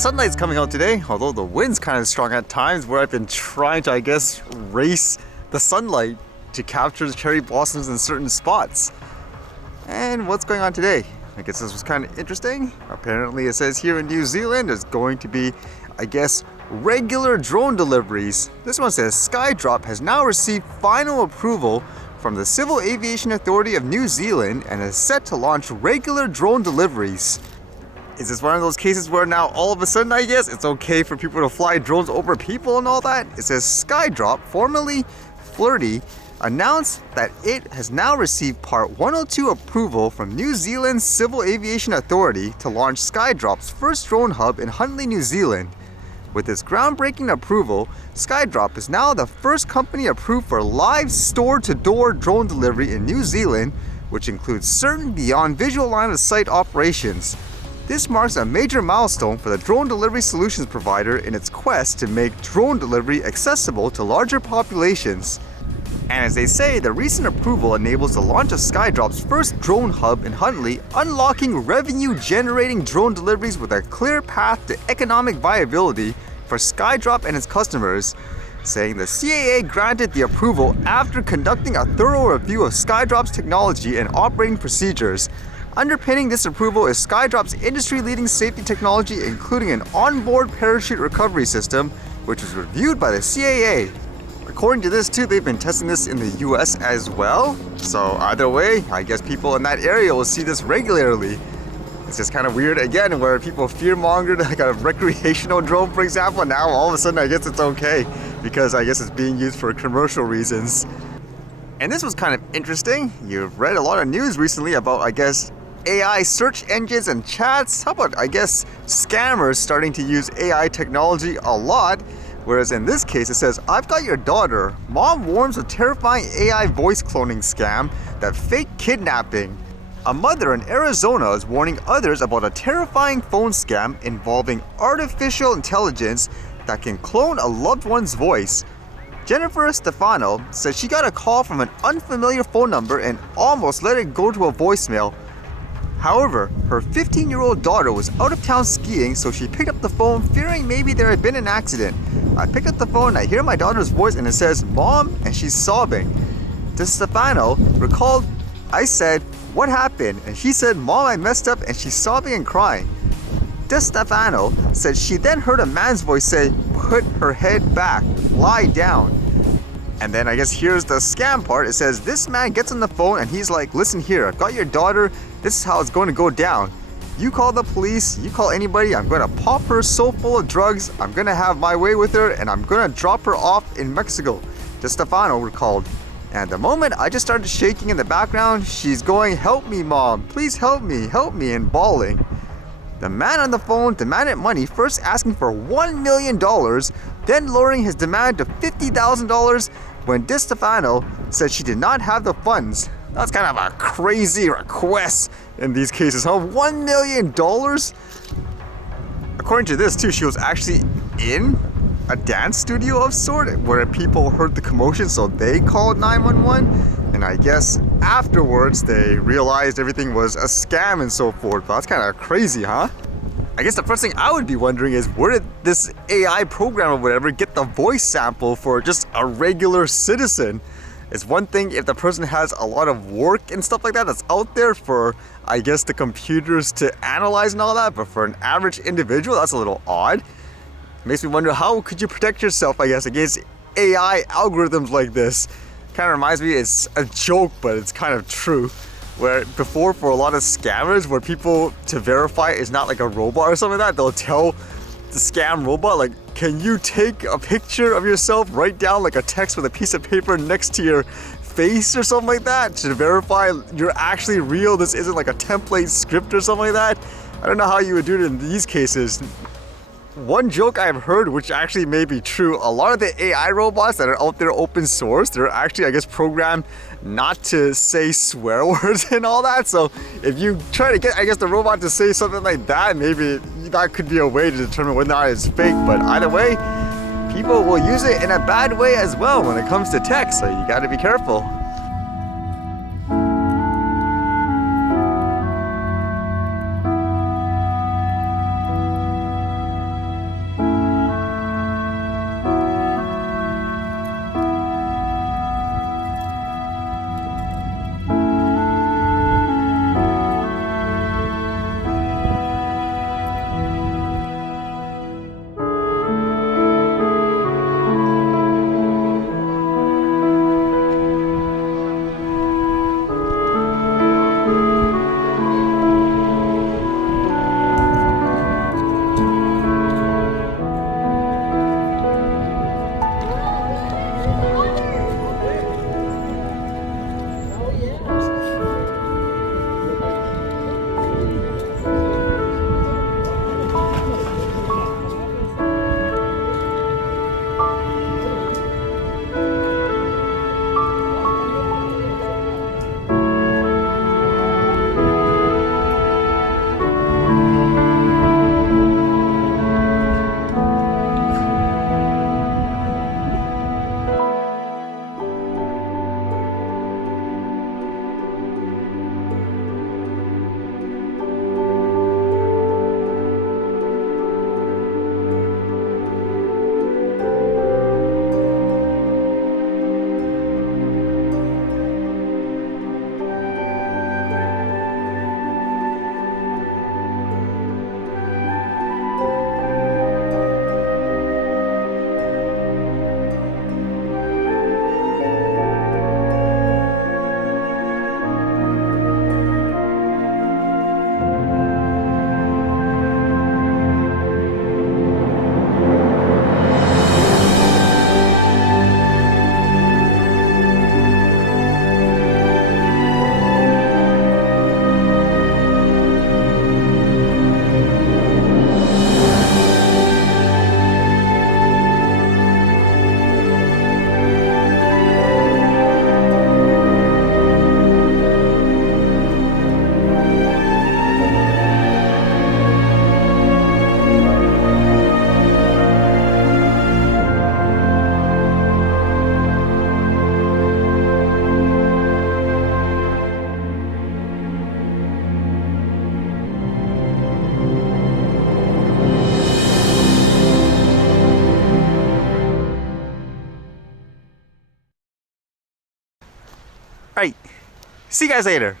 sunlight's coming out today, although the wind's kind of strong at times where I've been trying to, race the sunlight to capture the cherry blossoms in certain spots. And what's going on today? I guess this was kind of interesting. Apparently it says here in New Zealand there's going to be, regular drone deliveries. This one says SkyDrop has now received final approval from the Civil Aviation Authority of New Zealand and is set to launch regular drone deliveries. Is this one of those cases where now all of a sudden, it's okay for people to fly drones over people and all that? It says SkyDrop, formerly Flirty, announced that it has now received Part 102 approval from New Zealand's Civil Aviation Authority to launch SkyDrop's first drone hub in Huntley, New Zealand. With this groundbreaking approval, SkyDrop is now the first company approved for live store-to-door drone delivery in New Zealand, which includes certain beyond visual line of sight operations. This marks a major milestone for the drone delivery solutions provider in its quest to make drone delivery accessible to larger populations. And as they say, the recent approval enables the launch of SkyDrop's first drone hub in Huntley, unlocking revenue-generating drone deliveries with a clear path to economic viability for SkyDrop and its customers, saying the CAA granted the approval after conducting a thorough review of SkyDrop's technology and operating procedures. Underpinning this approval is SkyDrop's industry-leading safety technology, including an onboard parachute recovery system, which was reviewed by the CAA. According to this too, they've been testing this in the US as well. So either way, I guess people in that area will see this regularly. It's just kind of weird again, where people fear-mongered like a recreational drone, for example. Now all of a sudden I guess it's okay because I guess it's being used for commercial reasons. And this was kind of interesting. You've read a lot of news recently about, AI search engines and chats. How about, scammers starting to use AI technology a lot? Whereas in this case, it says, "I've got your daughter. Mom warns of terrifying AI voice cloning scam that fake kidnapping." A mother in Arizona is warning others about a terrifying phone scam involving artificial intelligence that can clone a loved one's voice. Jennifer Stefano says she got a call from an unfamiliar phone number and almost let it go to a voicemail. However, her 15-year-old daughter was out of town skiing, so she picked up the phone fearing maybe there had been an accident. "I picked up the phone, I hear my daughter's voice and it says, 'Mom,' and she's sobbing." Stefano recalled, "I said, 'What happened?' and she said, 'Mom, I messed up,' and she's sobbing and crying." Stefano said she then heard a man's voice say, "Put her head back, lie down." And then here's the scam part. It says this man gets on the phone and he's like, "Listen here, I've got your daughter. This is how it's going to go down. You call the police, you call anybody. I'm going to pop her so full of drugs. I'm going to have my way with her and I'm going to drop her off in Mexico." Stefano recalled. "And at the moment, I just started shaking in the background. She's going, 'Help me, Mom. Please help me,' and bawling." The man on the phone demanded money, first asking for $1 million, then lowering his demand to $50,000 when Stefano said she did not have the funds. That's kind of a crazy request in these cases, huh? $1 million? According to this too, she was actually in a dance studio of sort where people heard the commotion, so they called 911. And I guess afterwards they realized everything was a scam and so forth. But that's kind of crazy, huh? I guess the first thing I would be wondering is, where did this AI program or whatever get the voice sample for just a regular citizen? It's one thing if the person has a lot of work and stuff like that that's out there for, the computers to analyze and all that, but for an average individual, that's a little odd. Makes me wonder, how could you protect yourself, against AI algorithms like this? Kind of reminds me, it's a joke, but it's kind of true. Where before, for a lot of scammers, where people, to verify it's not like a robot or something like that, they'll tell the scam robot, "Can you take a picture of yourself, write down a text with a piece of paper next to your face or something like that to verify you're actually real, this isn't a template script or something like that." I don't know how you would do it in these cases. One joke I've heard, which actually may be true, a lot of the AI robots that are out there open source, they're actually, programmed not to say swear words and all that. So if you try to get, the robot to say something like that, maybe that could be a way to determine whether or not it's fake. But either way, people will use it in a bad way as well when it comes to tech, so you gotta be careful. Alright, see you guys later.